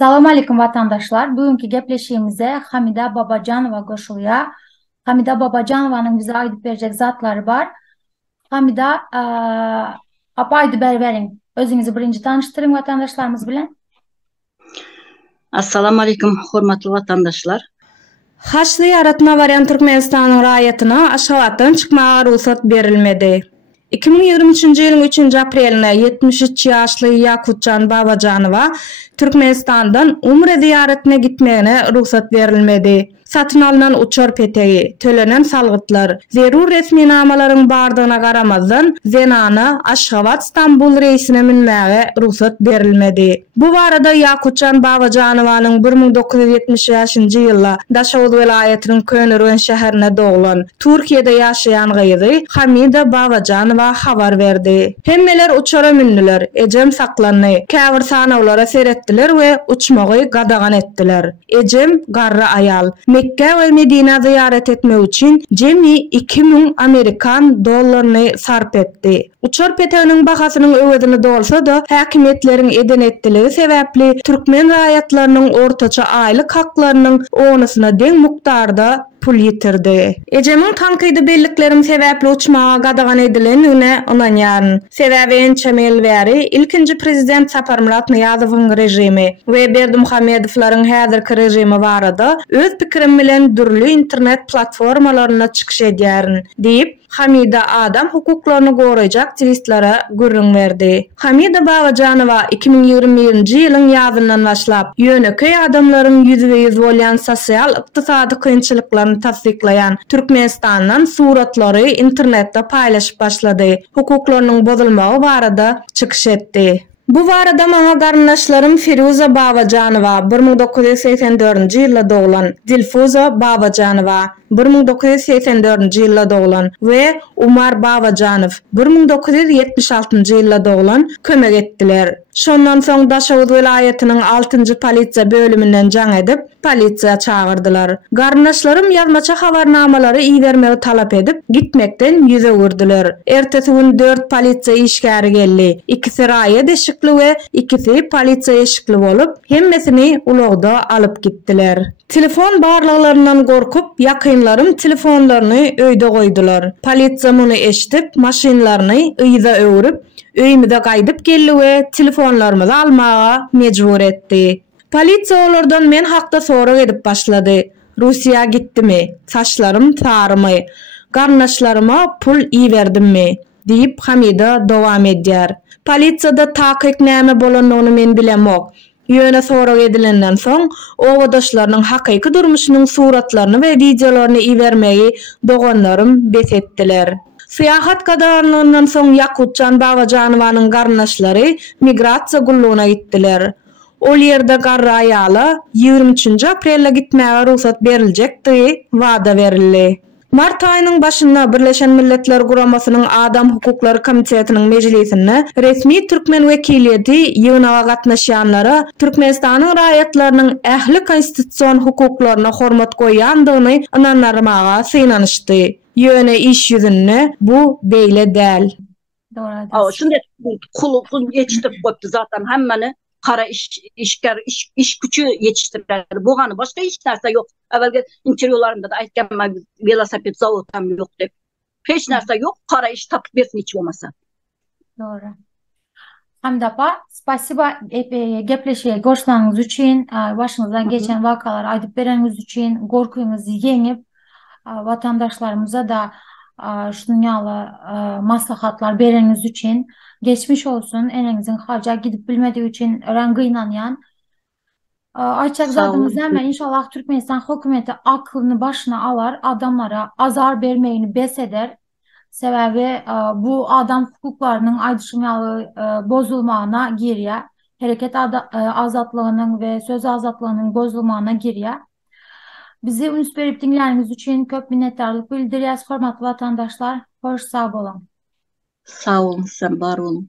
Salam aleyküm vatandaşlar. Bugünkü gepleşiğimize Hamida Babacanova koşuluyor. Hamida Babacanova'nın bize aydıp verecek zatları var. Hamida, apa aydı verin. Özünüzü birinci tanıştırın vatandaşlarımız bilen. Assalamu alaikum hormatly vatandaşlar. Haçlı yaratma variant Türkmenistan'ın rayetine aşağıdan çıkmağa ruhsat verilmedi. 2023 yılın 3. apreline 73 yaşlı Yakutcan Babacanova Türkmenistan'dan Umre ziyaretine gitmeyene ruhsat verilmedi. Satın alınan uçor peteği, tölenen salgıtlar, zerur resmi namaların bardığına karamazdan Zenana, Aşgabat, İstanbul reisine minmeye ruhsat verilmedi. Bu arada Yakutcan Babacanova'nın 1970 yılla Daşavuz velayetinin Könürön şehrine doğulan, Türkiye'de yaşayan gıydı Hamida Babacanova haber verdi. Hemmeler uçora mindiler, ecem saklanı, käbir sanavlara seyrettiler ve uçmağı qadağan ettiler. Ecem garra ayal. Mekke ve Medine ziyaret etme için cemi 2000 Amerikan dolarını sarf etti. Uçor peteğinin bahasının öwedini dolsa da hakimiyetlerin eden ettileri sebepli Türkmen rayatlarının ortaça aylık haklarının onusuna den muktarda pul yitirdi. Ecemin tanqidi belliklerin sebepli uçmağa qadağan edilenine onanyan. Sebebi ençemel veri ilkinci prezident Saparmurat Niyazov'un rejimi ve Berdimuhamedovların häzirki rejimi barada öz pikirim bilen dürlü internet platformalarına çıkış edýärin deyip Hamida adam hukuklaryny gorajak aktivistlara gürrüň verdi. Hamida Babacanova 2021 ýylyň ýazyndan başlap ýöneköy adamlaryň %100 bolýan sosial ykdysady kynçylyklaryny tasdiklayan Türkmenistandan suratlary internetde paýlaşyp başlady. Hukuklarynyň bozulmagy barada çykyş etdi. Bu barada maňa garyndaşlarym Firuza Babacanova 1984 ýylda doğulan, Dilfuza Babacanova 1984 ýylda doğulan we Umar Babacanov 1976 ýylda doğulan kömek etdiler. Şondan soň Daşavuz vilayetiniň 6-njy polisiýa bölümünden jaň edip polisiýa çağırdylar. Garyndaşlarym ýazmaça habarnamalary iýermegi talap edip gitmekden ýüze gürdiler. Ertesi gün 4 polisiýa işgäri geldi. Ikisi raýat eşikli we ikisi polisiýa eşikli bolup hemmesini ulagda alyp gitdiler. Telefon barlyklaryndan gorkup ýakynlarym telefonlaryny öýde goýdular. Polisiýa muny eşitip maşinlaryny ýyza öwürüp öýümüze gaýdyp geldi we telefonlarymyzy almaga mejbur etdi. Polisiýa olardan men hakda sorak edip başlady. Russiýa gitdimi? Saçlarym tarmy? Garnaşlaryma pul iýerdimmi? Diýip Hamida dowam edýär. Polisiýada takyk näme bolanyny men bilemok. Ýöne sorak edilenden soň owadaşlarynyň hakyky durmuşynyň suratlaryny we videolaryny iýermegi doganlarym bes etdiler. Siyahat kadarlarından soň Yakutcan Babacanova'nın garnaşlary migrasiýa gullugyna gitdiler. Ol ýerde garra aýala 23 aprelde gitmäge ruhsat beriljekdi, wada berildi. Mart aýynyň başynda Birleşen Milletler Guramasynyň Adam Hukuklary Komitetiniň mejlisinde resmi türkmen wekiliýeti ýygynaga gatnaşanlara Türkmenistanyň raýatlarynyň ähli konstitusiýon hukuklaryna hormat goýandygyny ananlarmaga synanyşdy. Ýöne iş ýüzünde bu beýle däl. Doğru. Şunda kul yetiştirip koydu zaten hemmeni kara iş gücü yetiştirer. Buğanı başka hiç narsa yok. Evvelki interviewlarında da aytganman velosiped zavodam yok dep. Hiç narsa yok. Kara iş tapıp versin hiç olmasa. Doğru. Hamida apa, spasiba gepleşiye goşlaňyz üçin, başyňyzdan geçen wakalar aýdyp bereniňiz üçin, gorkuňyzy yeňip vatandaşlarımıza da şunyalı maslahatlar bereniňiz üçin geçmiş olsun. Eneňizin haja gidip bilmediği için öğrengiýnanýan. Ayçak zadymyz hemen inşallah Türkmenistan hökümeti aklını başına alar, adamlara azar bermeyini bes eder. Sebebi bu adam hukuklarının aýdyşmaly bozulmagyna girýär. Hereket azatlygynyň ve söz azatlığının bozulmagyna girýär. Bizi üns berip dinlediğiniz için köp minnettarlyk bildirýäs hormatly vatandaşlar. Hoş sağ bolun. Sağ olun, sen var olun.